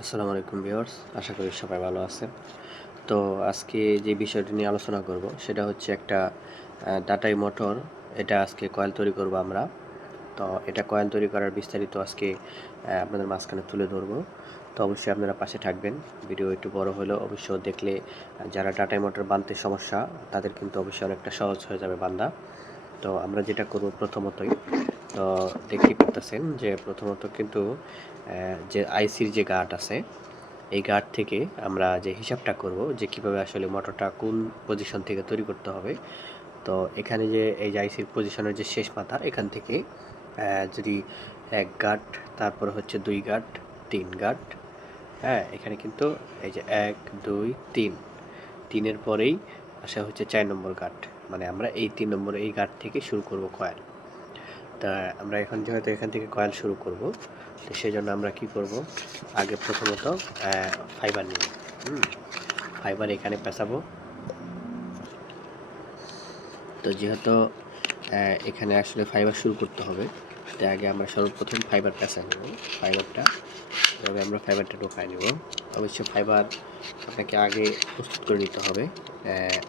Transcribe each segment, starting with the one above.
আসসালামু আলাইকুম ভিউয়ার্স, আশা করি সবাই ভালো আছেন। তো আজকে যে বিষয়টি নিয়ে আলোচনা করব সেটা হচ্ছে একটা ডাটাই মোটর। এটা আজকে কয়েল তৈরি করব আমরা। তো এটা কয়েল তৈরি করার বিস্তারিত আজকে আপনাদের মাঝখানে তুলে ধরব। তো অবশ্যই আপনারা পাশে থাকবেন। ভিডিও একটু বড় হলেও অবশ্য দেখলে যারা ডাটাই মোটর বানতে সমস্যা তাদের কিন্তু অবশ্যই অনেকটা সহজ হয়ে যাবে বান্দা। তো আমরা যেটা করব প্রথমতই, তো দেখতেই পারতেছেন যে প্রথমত কিন্তু যে আইসির যে গার্ড আছে, এই গার্ড থেকে আমরা যে হিসাবটা করব যে কিভাবে আসলে মোটরটা কোন পজিশন থেকে তৈরি করতে হবে। তো এখানে যে এই যে আইসির পজিশনের যে শেষ মাথা, এখান থেকে যদি 1 গার্ড, তারপর হচ্ছে 2 গার্ড, 3 গার্ড, হ্যাঁ, এখানে কিন্তু এই যে 1 2 3, 3-এর পরেই আসা হচ্ছে 4 নম্বর গার্ড। মানে আমরা এই 3 নম্বর এই গার্ড থেকে শুরু করব কয়েল। তা আমরা এখন যেহেতু এখান থেকে কয়েল শুরু করব, তো সেজন্য আমরা কি করব, আগে প্রথমত ফাইবার নিব। ফাইবার এখানে পেঁচাবো। তো যেহেতু এখানে আসলে ফাইবার শুরু করতে হবে, তাই আগে আমরা সর্বপ্রথম ফাইবার পেঁচা নেব। ফাইবারটা তবে আমরা ফাইবারটা ঢোকায় নেব। অবশ্যই ফাইবার আপনাকে আগে প্রস্তুত করে নিতে হবে।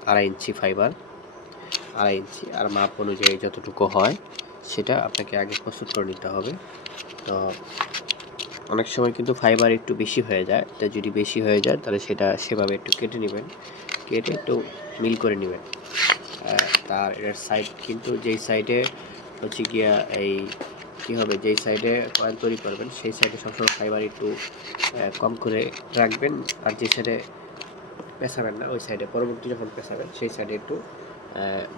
2.5 ইঞ্চি ফাইবার, 2.5 ইঞ্চি, আর মাপ অনুযায়ী যতটুকু হয় সেটা আপনাকে আগে প্রস্তুত করে নিতে হবে। তো অনেক সময় কিন্তু ফাইবার একটু বেশি হয়ে যায়, তাই যদি বেশি হয়ে যায় তাহলে সেটা সেভাবে একটু কেটে নেবেন, কেটে একটু মিল করে নেবেন। তার এর সাইড কিন্তু যেই সাইডে হচ্ছে গিয়া এই কী হবে, যেই সাইডে কয়েল তৈরি করবেন সেই সাইডে সবসময় ফাইবার একটু কম করে রাখবেন, আর যে সাইডে পেঁচাবেন না ওই সাইডে পরবর্তী যখন পেঁচাবেন সেই সাইডে একটু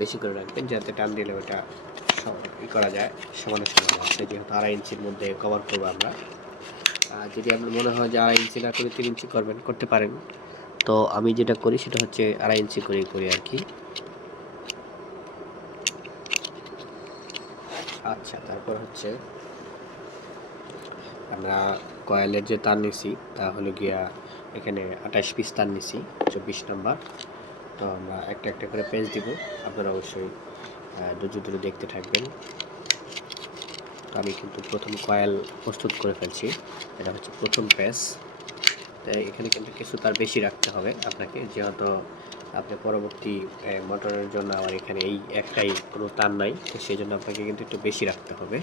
বেশি করে রাখবেন, যাতে টান দিলে ওটা করা যায় সমানে সমান আছে। যেহেতু 2.5 ইঞ্চির মধ্যে কভার করবো আমরা, যদি আপনার মনে হয় যে 2.5 ইঞ্চি না করে 3 ইঞ্চি করবেন, করতে পারেন। তো আমি যেটা করি সেটা হচ্ছে 2.5 ইঞ্চি করেই করি আর কি। আচ্ছা, তারপর হচ্ছে আমরা কয়েলের যে তার নিছি তা হলো গিয়া এখানে 28 পিস তার নিছি, 24 নাম্বার। তো আমরা একটা একটা করে পেজ দিব, আপনারা অবশ্যই ধৈর্য ধরে দেখতে থাকবেন। তো আমি কিন্তু প্রথম কয়েল প্রস্তুত করে ফেলছি, এটা হচ্ছে প্রথম পেজ। তাই এখানে কিন্তু কিছু তার বেশি রাখতে হবে আপনাকে, যেহেতু আপনি পরবর্তী মোটরের জন্য আমার এখানে এই একটাই কোনো তার নাই, তো সেই জন্য আপনাকে কিন্তু একটু বেশি রাখতে হবে।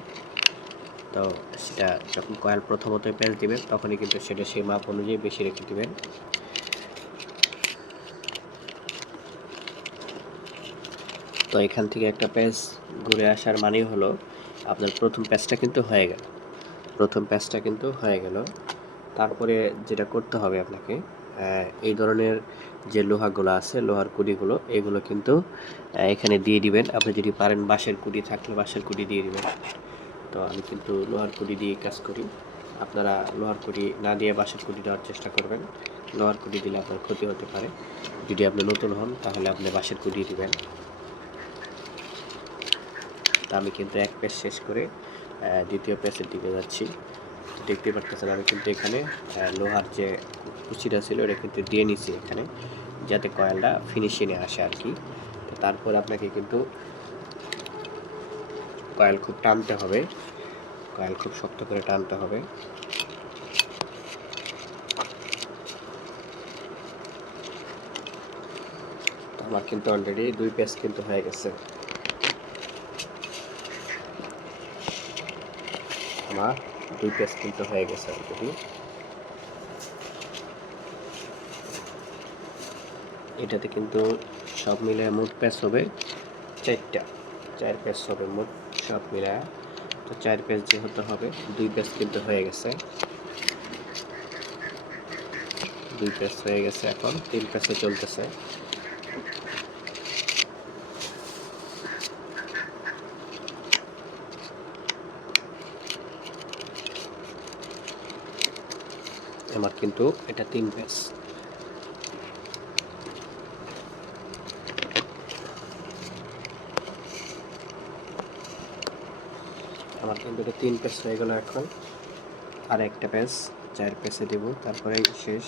তো সেটা যখন কয়েল প্রথমত পেঁচ দিবেন তখনই কিন্তু সেটা সেই মাপ অনুযায়ী বেশি রেখে দিবেন। তো এখান থেকে একটা পেঁচ ঘুরে আসার মানেই হলো আপনার প্রথম প্যাচটা কিন্তু হয়ে গেল, প্রথম প্যাচটা কিন্তু হয়ে গেল। তারপরে যেটা করতে হবে আপনাকে, এই ধরনের যে লোহাগুলো আছে, লোহার কুড়িগুলো, এগুলো কিন্তু এখানে দিয়ে দিবেন। আপনি যদি পারেন বাঁশের কুড়ি থাকলে বাঁশের কুড়ি দিয়ে দিবেন। তো আমি কিন্তু লোহার কুড়ি দিয়ে কাজ করি, আপনারা লোহার কুড়ি না দিয়ে বাঁশের কুড়ি দেওয়ার চেষ্টা করবেন। লোহার কুড়ি দিলে আপনার ক্ষতি হতে পারে। যদি আপনি নতুন হন তাহলে আপনি বাঁশের কুড়ি দিবেন। তা আমি কিন্তু এক পেজ শেষ করে দ্বিতীয় পেজের দিকে যাচ্ছি। দেখতে পাচ্ছেন আমি কিন্তু এখানে লোহার যে কুচিটা ছিল ওটা কিন্তু দিয়ে নিছি এখানে, যাতে কয়েলটা ফিনিশিংয়ে আসে আর কি। তো তারপর আপনাকে কিন্তু কয়েল খুব টানতে হবে, কয়েল খুব শক্ত করে টানতে হবে। আমার কিন্তু অলরেডি 2 পেজ কিন্তু হয়ে গেছে, আমার 2 পেজ কিন্তু হয়ে গেছে অলরেডি। এটাতে কিন্তু সব মিলে মোট পেজ হবে 4টা, 4 পেজ হবে মোট সব মিলে। তো 4 পেজ যেহেতু হবে, 2 পেজ কিন্তু হয়ে গেছে, 2 পেজ হয়ে গেছে, এখন 3 পেজে চলতেছে। আমার কিন্তু এটা 3 পেজ। আমার কিন্তু এটা 3 পেজ হয়ে গেল। এখন আর একটা পেজ 4 পেজে দেব, তারপরে শেষ।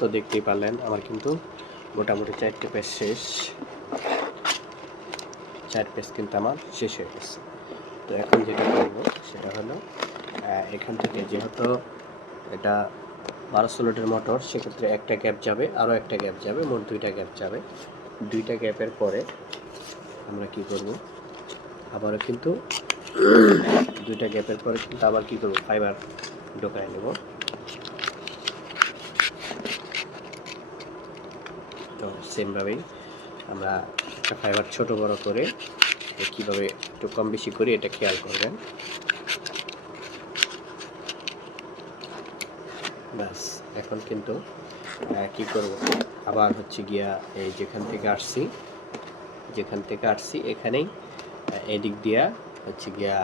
তো দেখতেই পারলেন আমার কিন্তু মোটামুটি 4টে পেজ শেষ, 4 পেজ কিন্তু আমার শেষ হয়ে গেছে। তো এখন যেটা করব সেটা হলো এখান থেকে যেহেতু এটা 1200 লোডের মোটর, সেক্ষেত্রে একটা গ্যাপ যাবে, আরও একটা গ্যাপ যাবে, মোট 2টা গ্যাপ যাবে। 2টা গ্যাপের পরে আমরা কি করব, আবারও কিন্তু 2টা গ্যাপের পরে কিন্তু আবার কি করব, ফাইবার ঢোকায় নেব। তো সেমভাবেই আমরা একটা ফাইবার ছোট বড় করে কীভাবে একটু কম বেশি করি এটা খেয়াল করবেন। ব্যাস, এখন কিন্তু কি করব, আবার হচ্ছে গিয়া এই যেখান থেকে আসছি এখানেই এদিক দিয়া হচ্ছে গিয়া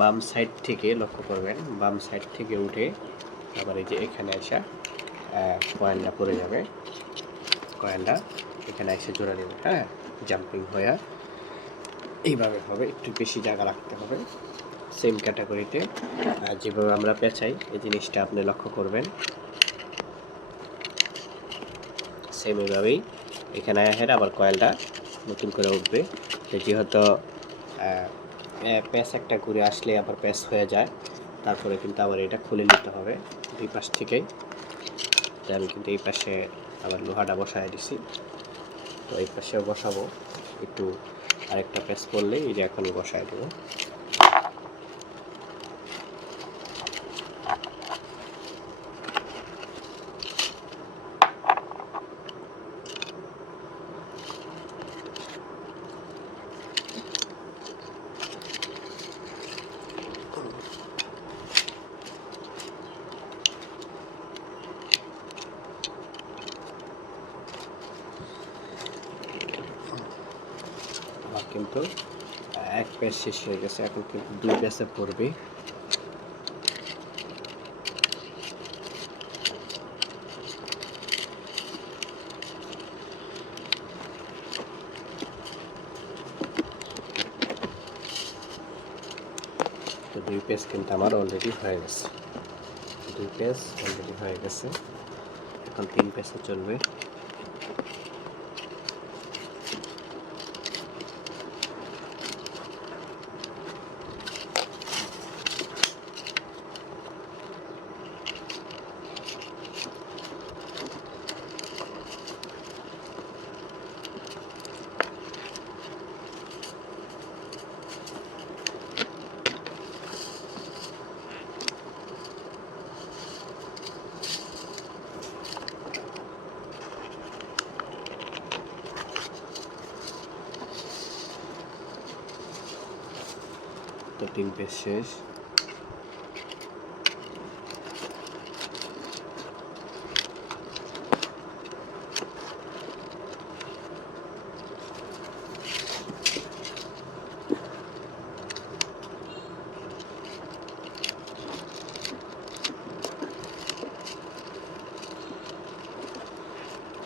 বাম সাইড থেকে লক্ষ্য করবেন, বাম সাইড থেকে উঠে আবার এই যে এখানে আসা কয়েলটা পড়ে যাবে, কয়েলটা এখানে এসে জোড়া দেবে। হ্যাঁ, জাম্পিং হয়ে এইভাবে হবে, একটু বেশি জায়গা রাখতে হবে। সেম ক্যাটাগরিতে যেভাবে আমরা পেঁচাই এই জিনিসটা আপনি লক্ষ্য করবেন। সেম এইভাবেই এখানে হেরে আবার কয়েলটা নতুন করে উঠবে। যেহেতু প্যাচ একটা ঘুরে আসলে আবার প্যাচ হয়ে যায়, তারপরে কিন্তু আবার এটা খুলে নিতে হবে 2 পাশ থেকেই। তাই আমি কিন্তু এই পাশে আবার লোহাটা বসায় দিছি, তো এই পাশেও বসাবো, একটু আরেকটা প্যাচ করলেই এই যে এখনই বসায় দেবো। কিন্তু 1 পেজ শেষ হয়ে গেছে, এখন কিন্তু 2 পেজে পড়বে। তো 2 পেজ কিন্তু আমার অলরেডি হয়ে গেছে, 2 পেজ অলরেডি হয়ে গেছে। এখন 3 পেজে চলবে। তো 3 পেজ শেষ।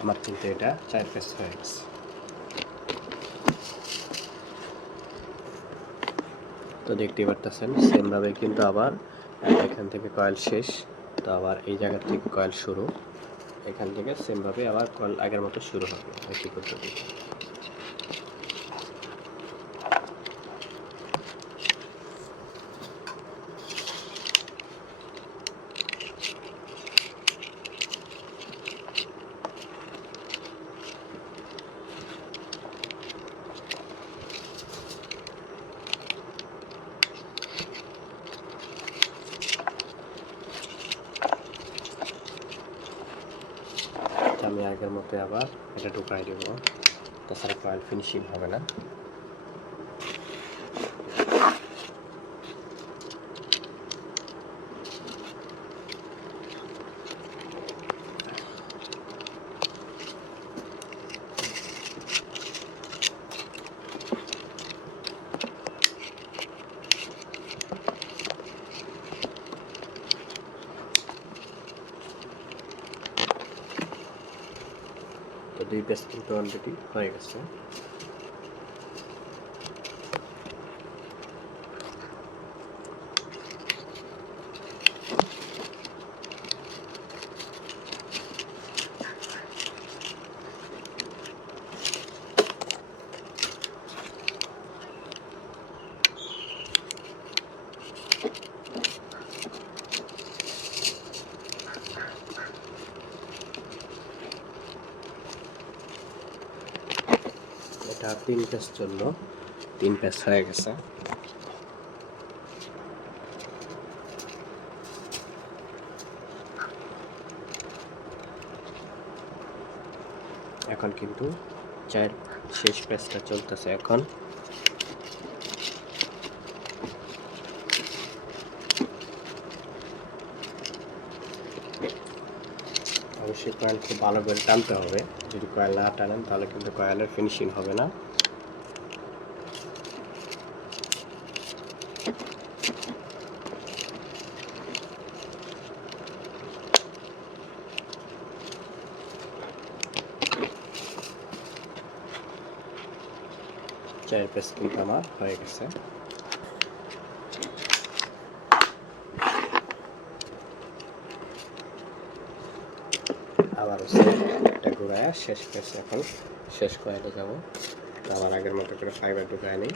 আমার কিন্তু এটা 4 পেজ হয়ে গেছে। তো দেখতেই পারতেছেন সেমভাবে কিন্তু আবার এখান থেকে কয়েল শেষ, তো আবার এই জায়গা থেকে কয়েল শুরু, এখান থেকে সেমভাবে আবার কয়েল আগের মতো শুরু হবে একই পদ্ধতিতে। আমি আগের মতো আবার এটা ঢুকাই দেবো, তাছাড়া কয়েল ফিনিশিং হবে না। তো 2 পেজ কিন্তু অলরেডি হয়ে গেছে। এটা 3 পেজ চললো, 3 পেজ হয়ে গেছে। এখন কিন্তু 4 শেষ পেজটা চলতেছে। এখন অবশ্যই কয়েল খুব ভালো করে টানতে হবে। যদি কয়েল না টানেন তাহলে কিন্তু কয়েলের ফিনিশিং হবে না। চার পেজ কিন্তু আমার হয়ে গেছে। আবার একটা ঘুরায় শেষ পেজ, এখন শেষ কয়েলে যাব। তো আবার আগের মতো করে ফাইবার ঢুকায় নিই।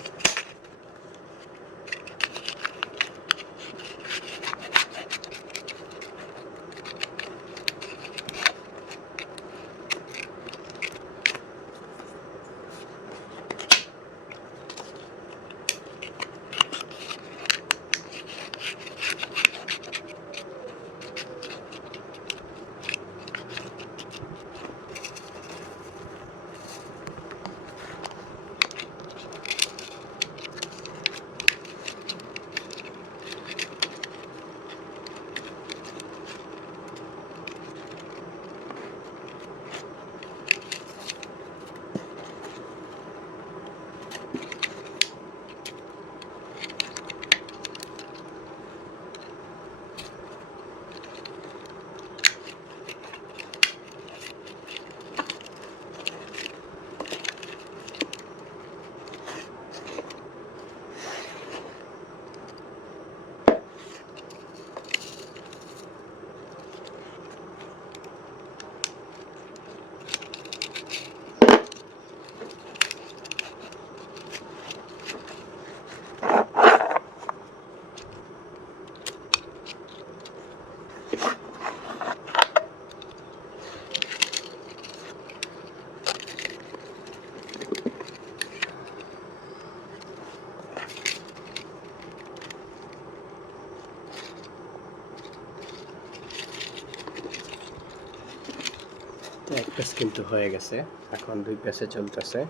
এক পেজ কিন্তু হয়ে গেছে, এখন 2 পেজে চলতেছে।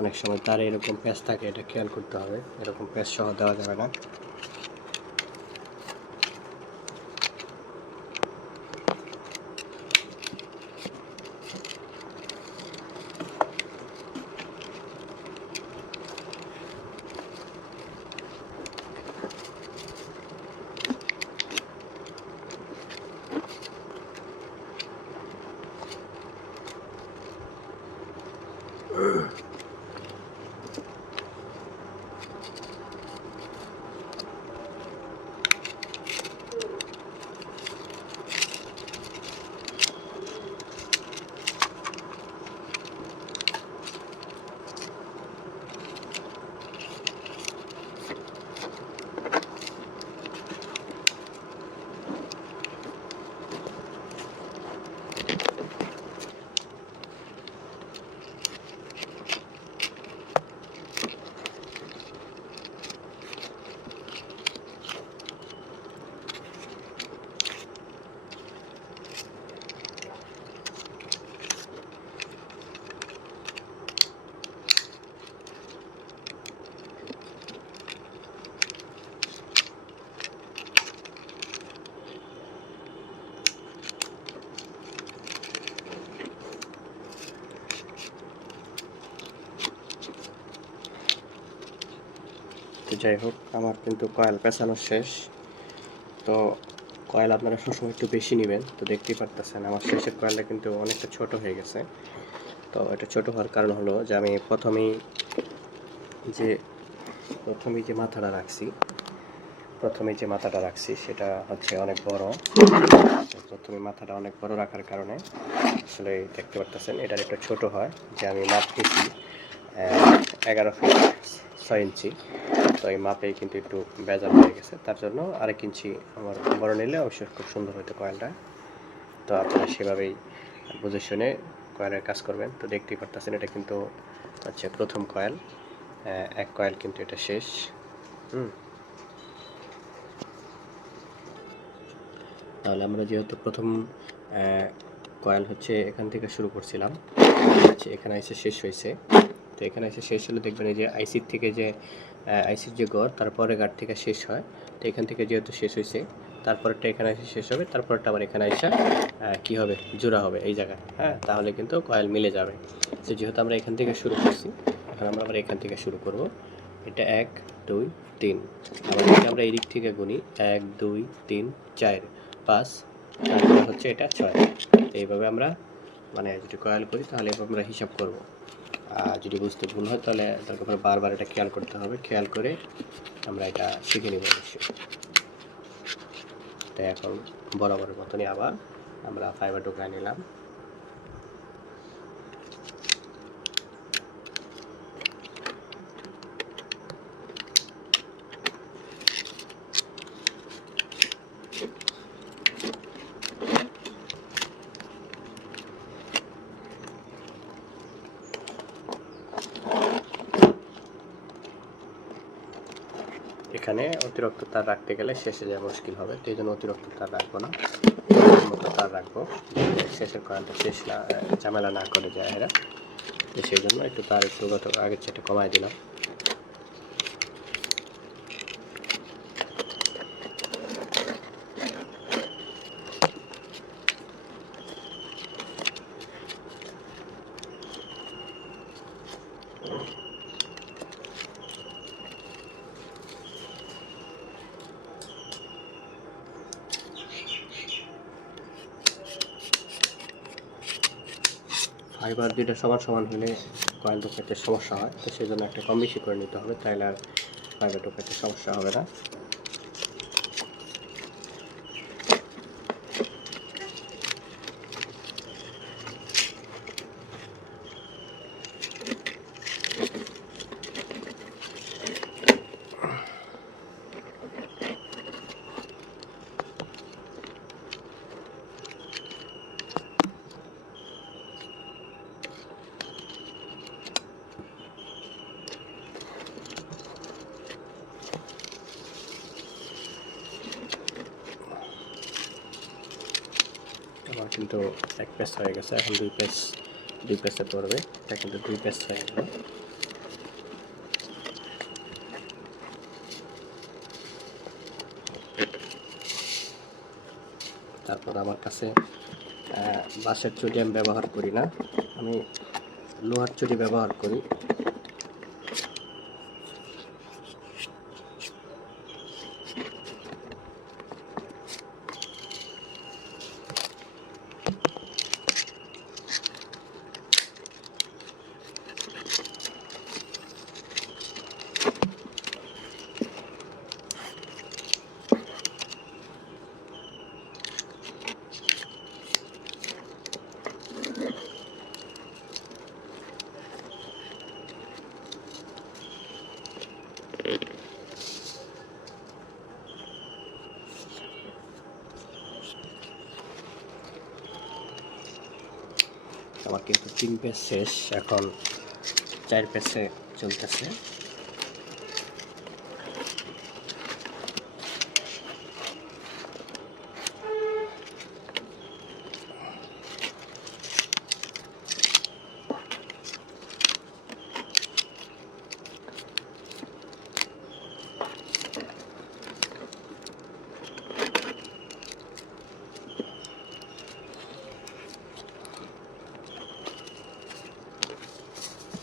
অনেক সময় তার এরকম পেজ থাকে, এটা খেয়াল করতে হবে, এরকম পেজ সহ দেওয়া যাবে না। তো যাই হোক, আমার কিন্তু কয়েল পেঁচানো শেষ। তো কয়েল আপনারা সবসময় একটু বেশি নেবেন। তো দেখতেই পারতেছেন আমার শেষের কয়েলটা কিন্তু অনেকটা ছোট হয়ে গেছে। তো এটা ছোট হওয়ার কারণ হলো যে আমি প্রথমেই যে মাথাটা রাখছি সেটা হচ্ছে অনেক বড়। প্রথমে মাথাটা অনেক বড় রাখার কারণে আসলে দেখতে পারতেছেন এটার একটু ছোট হয়। যে আমি মাপ নিয়েছি 11 ফিট 6 ইঞ্চি। তো এই মাপেই কিন্তু একটু বেজাল হয়ে গেছে, তার জন্য আরেক ইঞ্চি আমার বড় নিলে অবশ্যই খুব সুন্দর হতো কয়েলটা। তো আপনারা সেভাবেই বুঝে শুনে কয়েলের কাজ করবেন। তো দেখতেই পারতেছেন এটা কিন্তু হচ্ছে প্রথম কয়েল, এক কয়েল কিন্তু এটা শেষ। তাহলে আমরা যেহেতু প্রথম কয়েল হচ্ছে এখান থেকে শুরু করছিলাম, হচ্ছে এখানে এসে শেষ হয়েছে। তো এখানে এসে শেষ হলে দেখবেন এই যে আইসির থেকে যে আইসির যে গড় তারপরে গাঢ় থেকে শেষ হয়। তো এখান থেকে যেহেতু শেষ হয়েছে, তারপরটা এখানে এসে শেষ হবে, তারপরটা আবার এখানে এসে কি হবে, জোড়া হবে এই জায়গায়। তাহলে কিন্তু কয়েল মিলে যাবে। তো যেহেতু আমরা এখান থেকে শুরু করছি, এখন আমরা আবার এখান থেকে শুরু করব। এটা 1 2 3, আবার যদি আমরা এই দিক থেকে গুনি 1 2 3 4 5, তারপরে হচ্ছে এটা 6। এইভাবে আমরা মানে যদি কয়েল করি তাহলে এভাবে আমরা হিসাব করব। আর যদি বুঝতে ভুল হয় তাহলে তারপরে বারবার এটা খেয়াল করতে হবে, খেয়াল করে আমরা এটা শিখে নেব অবশ্যই। তো এখন বরাবরের মতনই আবার আমরা ফাইবার ঢোকায় নিলাম। এখানে অতিরিক্ত তার রাখতে গেলে শেষে যা মুশকিল হবে, তো এই জন্য অতিরিক্ত তার রাখবো না, মতো তার রাখবো, শেষের কয়েলটা শেষ না ঝামেলা না করে যায় এরা। তো সেই জন্য একটু তার একটু আগের চেয়ে কমায় দিলাম। ফাইবার দুইটা সমান সমান হলে কয়েল ঢোকাতে সমস্যা হয়, তো সেই জন্য একটা কম বেশি করে নিতে হবে, তাইলে আর ফাইবার ঢোকাতে সমস্যা হবে না। আমার কিন্তু এক পেস হয়ে গেছে, এখন দুই পেসে পড়বে। এটা কিন্তু 2 পেস হয়ে গেল। তারপর আমার কাছে বাঁশের চুড়ি আমি ব্যবহার করি না, আমি লোহার চুড়ি ব্যবহার করি। আমার কিন্তু 3 পেজ শেষ, এখন 4 পেজে চলতেছে।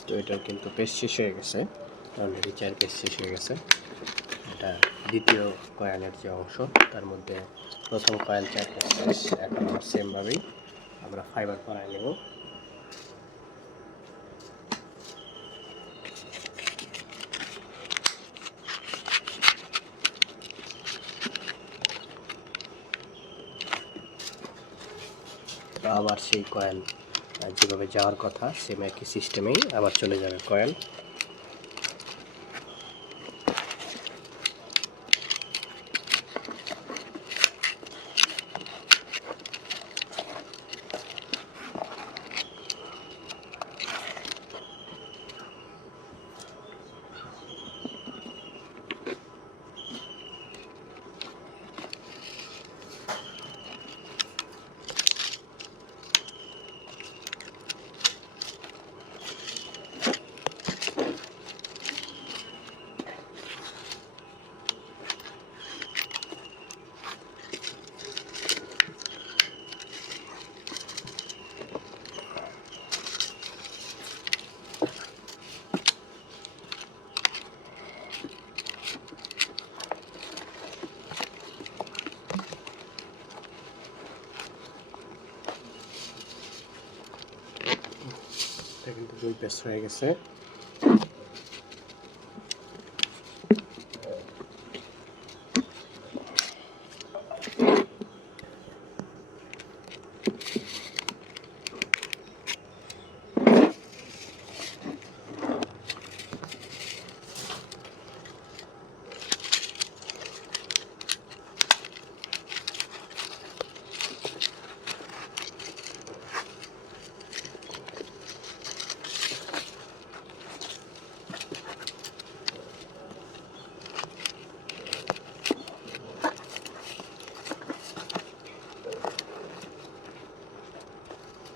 তো এটার কিন্তু পেজ শেষ হয়ে গেছে, অলরেডি 4 পেজ শেষ হয়ে গেছে। এটা দ্বিতীয় কয়েলের যে অংশ, তার মধ্যে প্রথম কয়েল 4 পেজ শেষ। এখন আমার সেমভাবেই আমরা ফাইবার পরায় নেব। আবার সেই কয়েল যেভাবে যাওয়ার কথা সেম একই সিস্টেমেই আবার চলে যাবে কয়েল। কিন্তু 2 পেস হয়ে গেছে।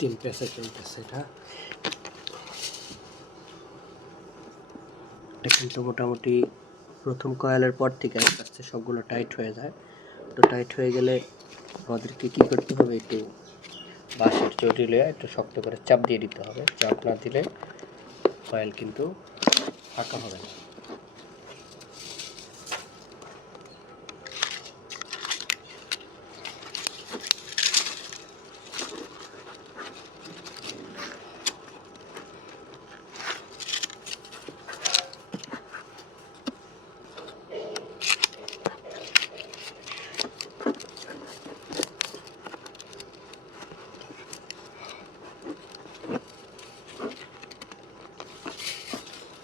তিন পেসে চলতেছে এটা কিন্তু মোটামুটি প্রথম কয়েলের পর থেকে আস্তে আস্তে সবগুলো টাইট হয়ে যায়। তো টাইট হয়ে গেলে আমাদেরকে কী করতে হবে, একটু বাঁশের চটি লিয়ে একটু শক্ত করে চাপ দিয়ে দিতে হবে। চাপ না দিলে কয়েল কিন্তু ফাঁকা হবে না।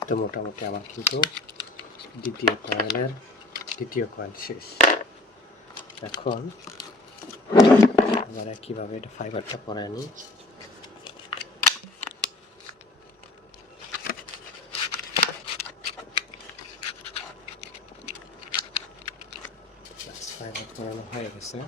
তো মোটামুটি আমার কিন্তু দ্বিতীয় কয়েল শেষ। এখন আবার একইভাবে এটা ফাইবারটা পরায় নিই। ফাইবার পরানো হয়ে গেছে।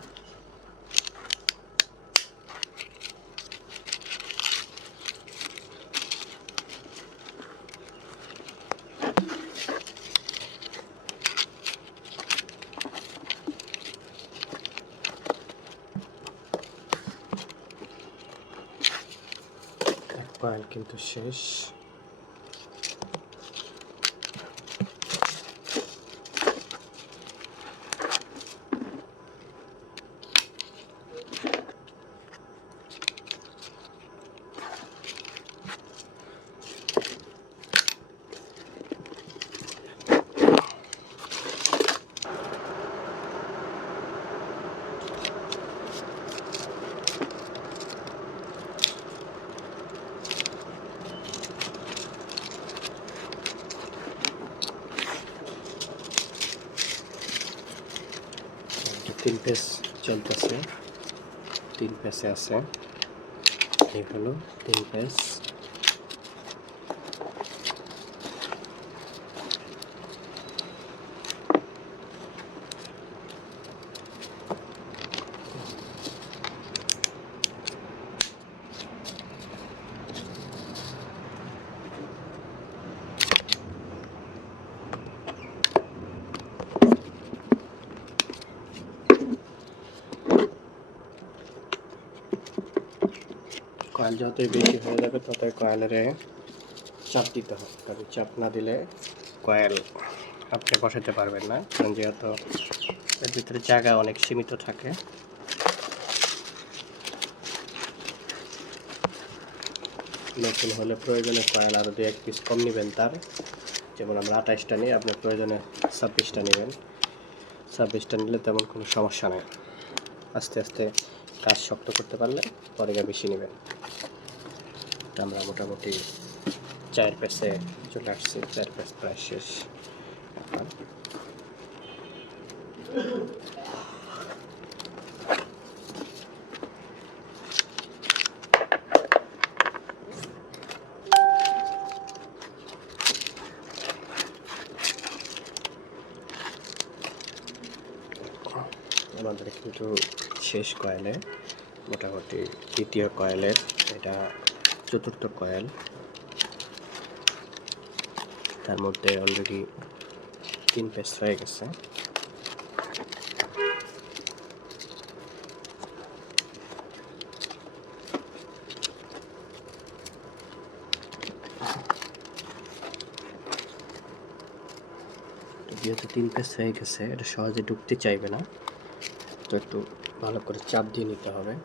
কয়েল কিন্তু শেষ। তিন পেস চলতেছে, 3 পেসে আছে। এই হলো 3 পেস। কয়েল যতই বেশি হয়ে যাবে ততই কয়েলের চাপ দিতে হবে, কারণ চাপ না দিলে কয়েল আপনি বসাতে পারবেন না, কারণ যেহেতু এর ভিতরে জায়গা অনেক সীমিত থাকে। নতুন হলে প্রয়োজনে কয়েল আরও 2-1 পিস কম নেবেন তার, যেমন আমরা 28টা নিই, আপনার প্রয়োজনে 26টা নেবেন। 26টা নিলে তেমন কোনো সমস্যা নেই। আস্তে আস্তে কাজ শক্ত করতে পারলে পরে বেশি নেবেন। আমরা মোটামুটি 4 পেসে চলে আসছি, 4 পেস প্রায় শেষ। আমাদের কিন্তু শেষ কয়েলে মোটামুটি দ্বিতীয় কয়েলের এটা চতুর্থ কয়েল, তার মধ্যে অলরেডি 3 পেস হয়ে গেছে। যেহেতু 3 পেস হয়ে গেছে, এটা সহজে ঢুকতে চাইবে না, তো একটু ভালো করে চাপ দিয়ে নিতে হবে।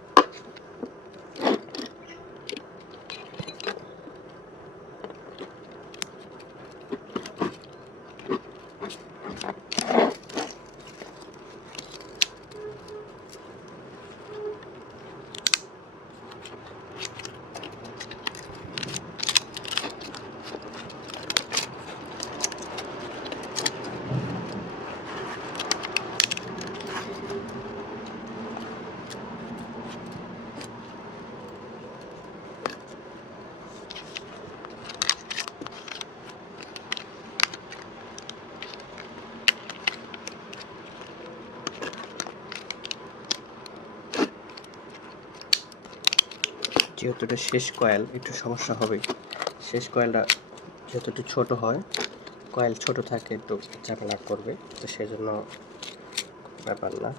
যেহেতু এটা শেষ কয়েল একটু সমস্যা হবে। শেষ কয়েলটা যেহেতু একটু ছোটো হয়, কয়েল ছোট থাকে একটু ঝামেলা করবে, তো সেজন্য ব্যাপার না।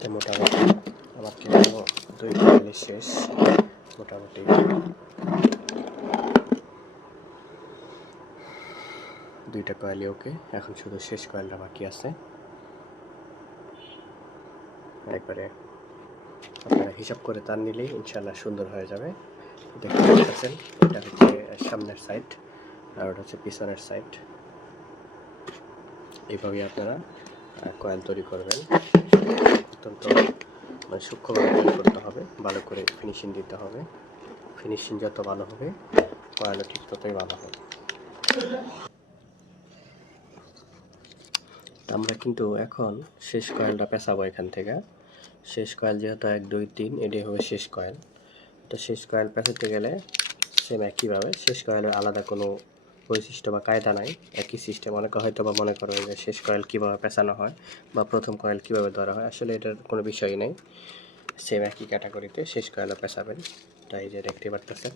তো মোটামুটি আমার কিন্তু 2 কয়েলে শেষ মোটামুটি। 2টা কয়েলই ওকে, এখন শুধু শেষ কয়েলটা বাকি আছে। একবারে আপনারা হিসাব করে তার নিলেই ইনশাল্লাহ সুন্দর হয়ে যাবে। দেখতে পাচ্ছেন এটা হচ্ছে সামনের সাইড আর ওটা হচ্ছে পিছনের সাইড। এইভাবেই আপনারা কয়েল তৈরি করবেন। অত্যন্ত সূক্ষ্মভাবে তৈরি করতে হবে, ভালো করে ফিনিশিং দিতে হবে। ফিনিশিং যত ভালো হবে কয়েলও ঠিক ততই ভালো হবে। আমরা কিন্তু এখন শেষ কয়েলটা পেঁচাবো এখান থেকে। শেষ কয়েল যেহেতু 1 2 3 এটাই হবে শেষ কয়েল। তো শেষ কয়েল পেঁচাতে গেলে সেম একইভাবে, শেষ কয়েলের আলাদা কোনো বৈশিষ্ট্য বা কায়দা নাই, একই সিস্টেম। অনেকে হয়তো বা মনে করবে যে শেষ কয়েল কীভাবে পেঁচানো হয় বা প্রথম কয়েল কীভাবে ধরা হয়, আসলে এটার কোনো বিষয়ই নেই। সেম একই ক্যাটাগরিতে শেষ কয়েলও পেঁচাবেন। তাই যে দেখতে পারতেছেন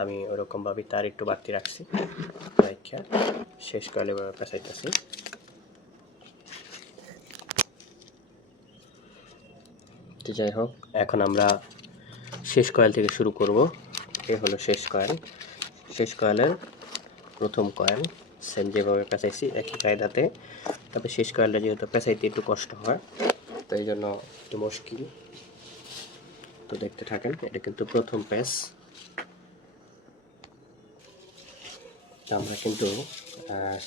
আমি ওরকমভাবেই তার একটু বাড়তি রাখছি, শেষ কয়েল এভাবে পেঁচাইতেছি। তো যাই হোক, এখন আমরা শেষ কয়েল থেকে শুরু করব। এই হলো শেষ কয়েল। শেষ কয়েলের প্রথম কয়েল সেম যেভাবে পেঁচাইছি একই কায়দাতে, তবে শেষ কয়েলটা যেহেতু পেঁচাইতে একটু কষ্ট হয়, তো এই জন্য একটু মুশকিল। তো দেখতে থাকেন, এটা কিন্তু প্রথম পেঁচ। আমরা কিন্তু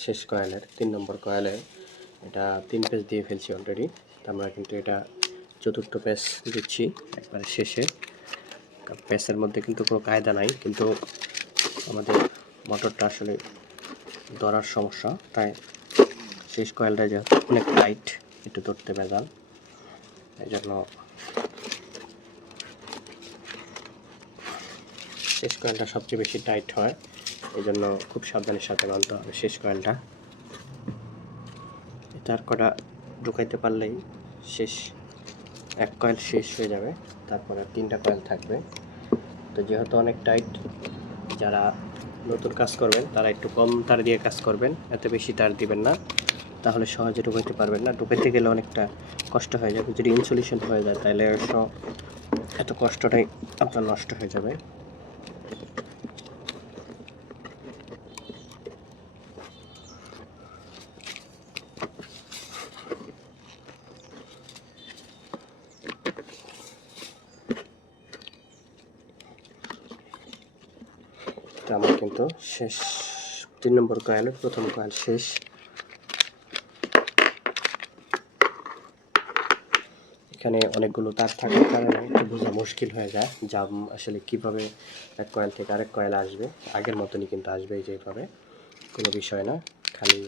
শেষ কয়েলের 3 নম্বর কয়েলের এটা 3 পেঁচ দিয়ে ফেলছি অলরেডি। আমরা কিন্তু এটা চতুর্থ পেঁচ দিচ্ছি একবারে শেষে। পেঁচের মধ্যে কিন্তু কোনো কায়দা নাই, কিন্তু আমাদের মোটরটা আসলে ধরার সমস্যা, তাই শেষ কয়েলটা যেহেতু অনেক টাইট, একটু ধরতে ভেজাল, এই জন্য শেষ কয়েলটা সবচেয়ে বেশি টাইট হয়। এই জন্য খুব সাবধানের সাথে বানতে হবে শেষ কয়েলটা। তার কটা ঢুকাইতে পারলেই শেষ, 1 কয়েল শেষ হয়ে যাবে, তারপরে 3টা কয়েল থাকবে। তো যেহেতু অনেক টাইট, যারা নতুন কাজ করবেন তারা একটু কম তার দিয়ে কাজ করবেন, এত বেশি তার দিবেন না, তাহলে সহজে ঢুকাইতে পারবেন না। ঢুকাইতে গেলে অনেকটা কষ্ট হয়ে যাবে, যদি ইনসুলেশন হয়ে যায় তাহলে এত কষ্টটাই আপনার নষ্ট হয়ে যাবে। তো আমার কিন্তু শেষ 3 নম্বর কয়েলের প্রথম কয়েল শেষ। এখানে অনেকগুলো তার থাকার কারণে একটু বোঝা মুশকিল হয়ে যায় জাম আসলে কীভাবে এক কয়েল থেকে আরেক কয়েল আসবে। আগের মতনই কিন্তু আসবে যেভাবে, কোনো বিষয় না। খালি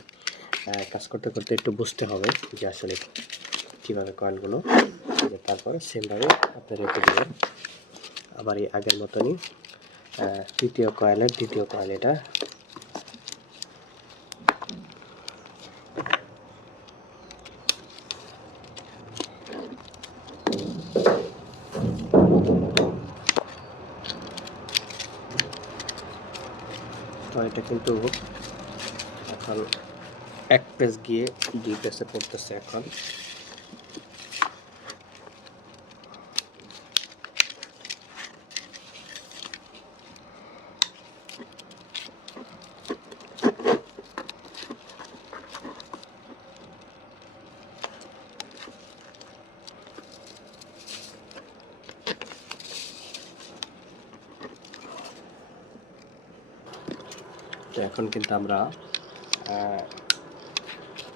কাজ করতে করতে একটু বুঝতে হবে যে আসলে কীভাবে কয়েলগুলো, তারপরে সেমভাবে আপনি রেখে দেবেন। আবার এই আগের মতনই তৃতীয় কয়েলের দ্বিতীয় কয়েল এটা। তো এটা কিন্তু এখন 1 পেজ গিয়ে 2 পেজে পড়তেছে এখন। তো এখন কিন্তু আমরা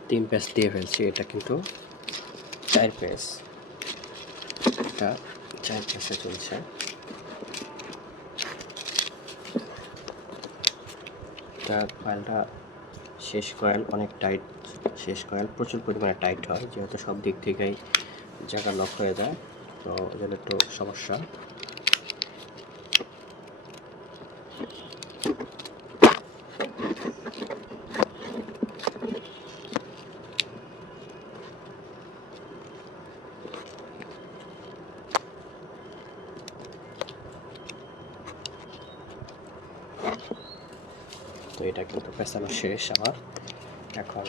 3 পেজ দিয়ে ফেলছি, এটা কিন্তু 4 পেজ, এটা 4 পেজে চলছে। এটা কয়েলটা শেষ কয়েল অনেক টাইট, শেষ কয়েল প্রচুর পরিমাণে টাইট হয়, যেহেতু সব দিক থেকেই জায়গা লক হয়ে যায়, তো এজন্য একটু সমস্যা। তো এটা কিন্তু পেঁচানো শেষ আমার। এখন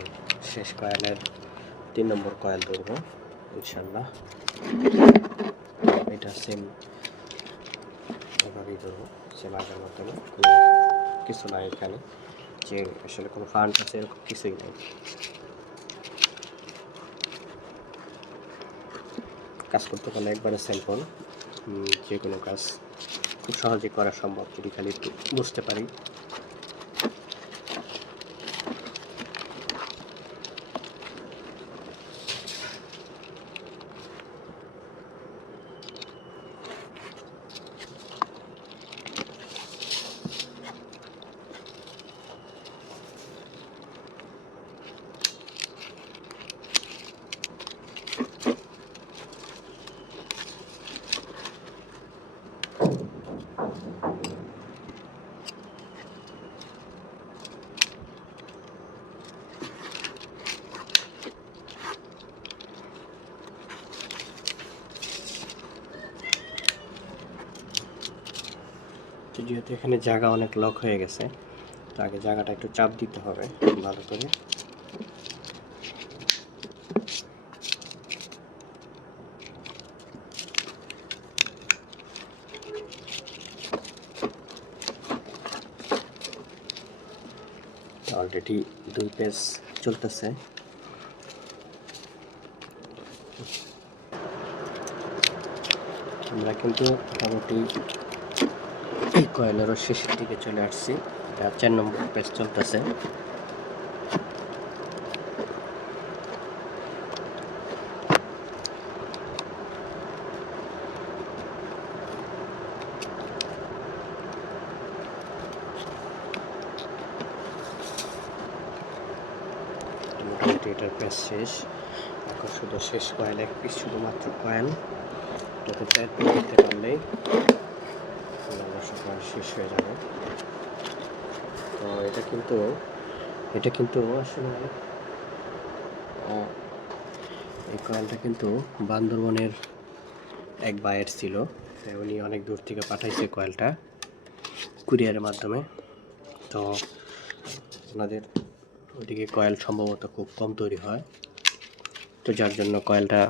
শেষ কয়েলের 3 নম্বর কয়েল ধরবো ইনশাল্লাহ। এটা সেম এভাবেই ধরবো, সেম আগের মতনই, কোনো কিছু নাই এখানে যে আসলে কোনো ফান্ড আছে এরকম কিছুই নেই। কাজ করতে পারলে একবারে সিম্পল, যে কোনো কাজ খুব সহজে করা সম্ভব যদি খালি একটু বুঝতে পারি। যেহেতু এখানে জায়গা অনেক লক হয়ে গেছে, তো আগে জায়গাটা একটু চাপ দিতে হবে ভালো করে। অলরেডি 2 পেজ চলতেছে। আমরা কিন্তু মোটামুটি এই কয়েলেরও শেষের দিকে চলে আসছি। এটা 4 নম্বর পেজ চলতেছে। মোটামুটি এটার পেজ শেষ। এখন শুধু শেষ কয়েল, এক পিস শুধুমাত্র কয়েল, এটাতে টাইট দিতে পারলেই শেষ হয়ে যাবে। তো এটা কিন্তু আসলে এই কয়েলটা কিন্তু বান্দরবনের এক ভাইয়ের ছিল। উনি অনেক দূর থেকে পাঠাইছে কয়েলটা কুরিয়ারের মাধ্যমে। তো ওনাদের ওইদিকে কয়েল সম্ভবত খুব কম তৈরি হয়, তো যার জন্য কয়েলটা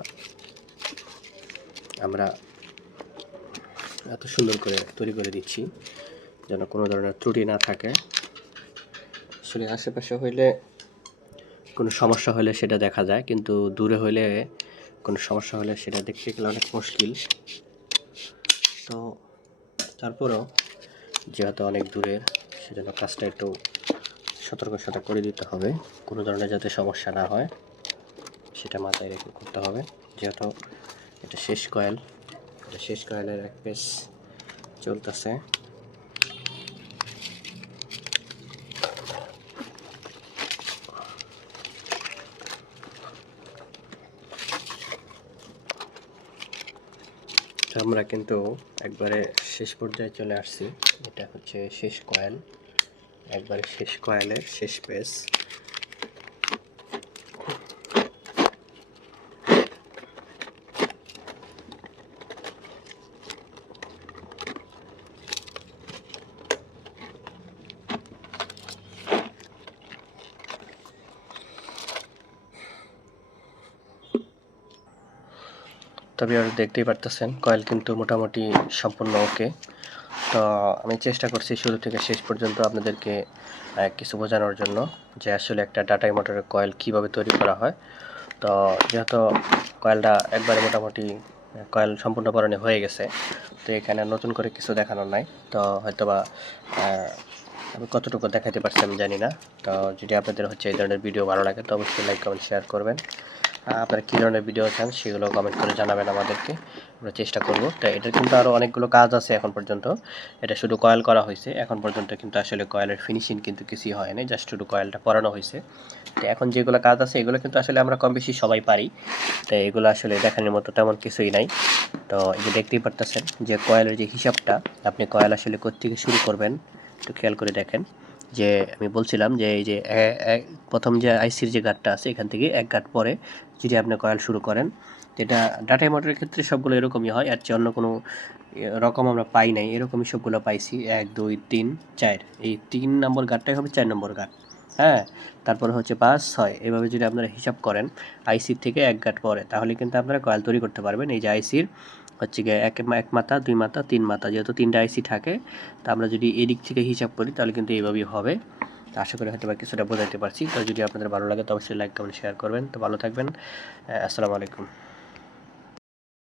আমরা এত সুন্দর করে তৈরি করে দিচ্ছি যেন কোনো ধরনের ত্রুটি না থাকে। আসলে আশেপাশে হইলে কোনো সমস্যা হলে সেটা দেখা যায়, কিন্তু দূরে হইলে কোনো সমস্যা হলে সেটা দেখতে গেলে অনেক মুশকিল। তো তারপরেও যেহেতু অনেক দূরে, সেজন্য কাজটা একটু সতর্কের সাথে করে দিতে হবে, কোনো ধরনের যাতে সমস্যা না হয় সেটা মাথায় রেখে করতে হবে। যেহেতু এটা শেষ কয়েল, এটা শেষ কয়েলের এক পেজ চলতেছে। আমরা কিন্তু একবারে শেষ পর্যায়ে চলে আসছি। এটা হচ্ছে শেষ কয়েল, একবারে শেষ কয়েলের শেষ পেজ। তবে আর দেখতেই পারতেছেন কয়েল কিন্তু মোটামুটি সম্পূর্ণ ওকে। তো আমি চেষ্টা করছি শুরু থেকে শেষ পর্যন্ত আপনাদেরকে কিছু বোঝানোর জন্য যে আসলে একটা ডাটাই মোটরের কয়েল কিভাবে তৈরি করা হয়। তো যেহেতু কয়েলটা একবারে মোটামুটি কয়েল সম্পূর্ণ পরনে হয়ে গেছে, তো এখানে নতুন করে কিছু দেখানোর নাই। তো হয়তোবা আমি কতটুকু দেখাতে পারছি আমি জানি না। তো যদি আপনাদের হচ্ছে এই ধরনের ভিডিও ভালো লাগে তো অবশ্যই লাইক কমেন্ট শেয়ার করবেন। আপনারা কী ধরনের ভিডিও চান সেগুলো কমেন্ট করে জানাবেন আমাদেরকে, আমরা চেষ্টা করব। তো এটার কিন্তু আরও অনেকগুলো কাজ আছে এখন পর্যন্ত। এটা শুধু কয়েল করা হয়েছে, এখন পর্যন্ত কিন্তু আসলে কয়েলের ফিনিশিং কিন্তু কিছুই হয়নি, জাস্ট শুধু কয়েলটা পরানো হয়েছে। তো এখন যেগুলো কাজ আছে এগুলো কিন্তু আসলে আমরা কম বেশি সবাই পারি, তো এগুলো আসলে দেখানোর মতো তেমন কিছুই নাই। তো এই যে দেখতেই পারতেছেন যে কয়েলের যে হিসাবটা, আপনি কয়েল আসলে কোত্থেকে শুরু করবেন একটু খেয়াল করে দেখেন। যে আমি বলছিলাম যে এই যে প্রথম যে আইসির যে গাঁটটা আছে এখান থেকে এক গাঁট পরে যদি আপনি কয়েল শুরু করেন, যেটা ডাটাই মোটরের ক্ষেত্রে সবগুলো এরকমই হয়, এর চেয়ে অন্য কোনো রকম আমরা পাই নাই, এরকমই সবগুলো পাইছি 1 2 3 4, এই 3 নম্বর গাঁটটাই হবে 4 নম্বর গাঁট। হ্যাঁ, তারপরে হচ্ছে 5 6, এভাবে যদি আপনারা হিসাব করেন আইসির থেকে এক গাঁট পরে, তাহলে কিন্তু আপনারা কয়েল তৈরি করতে পারবেন। এই যে আইসির হচ্ছে গিয়ে এক মাথা 2 মাথা 3 মাথা, যেহেতু 3টা আইসি থাকে, তা আমরা যদি এদিক থেকে হিসাব করি তাহলে কিন্তু এইভাবেই হবে। তো আশা করি হয়তো বা কিছুটা বোঝাতে পারছি। তো যদি আপনাদের ভালো লাগে তো অবশ্যই লাইক কমেন্ট শেয়ার করবেন। তো ভালো থাকবেন। আসসালামু আলাইকুম।